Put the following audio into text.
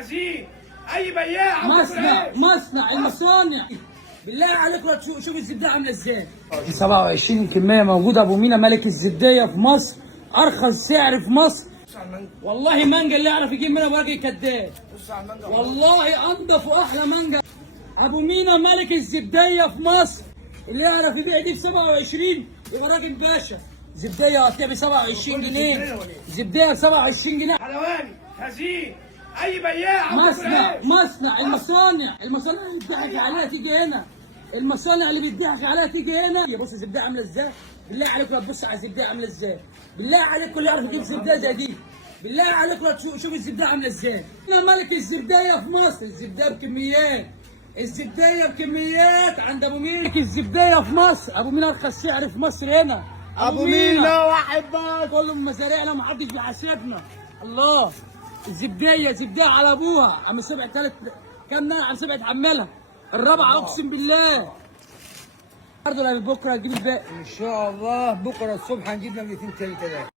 هزيل اي بياع مصنع المصانع. بالله عليك لا شوف الزبده عامله ازاي. 27% موجوده ابو مينا ملك الزبديه في مصر، ارخص سعر في مصر. والله مانجا اللي يعرف يجيب منها براجل كداب. بص على المانجا والله انضف واحلى مانجا ابو مينا ملك الزبديه في مصر. اللي يعرف يبيع دي ب 27 يبقى راجل باشا. زبديه هتبيع ب 27 جنيه، زبديه ب 27 جنيه. حلواني هزيل اي بياع مصنع المصانع اللي بتضحك عليها تيجي هنا، المصانع اللي بتضحك عليها تيجي هنا. بص الزبديه عامله ازاي، بالله عليكم لا تبص على الزبديه عامله ازاي. بالله عليكم اللي يعرف يجيب زبديه زي دي، بالله عليكم لا شوف الزبديه عامله ازاي. انا ملك الزبديه في مصر، الزبديه بكميات، الزبديه بكميات عند ابو مينا. الزبديه في مصر، ابو مينا ارخص سعر في مصر هنا. ابو مينا واحد بس، كله مزارعنا ومحدش بيحاسبنا. الله زبديه على ابوها. عم سبع ثلاث كام ناقه، عم سبع تعملها الرابعه اقسم بالله. برضه بكره هتجيب الباقي ان شاء الله. بكره الصبح هنجيب لنا 200 3.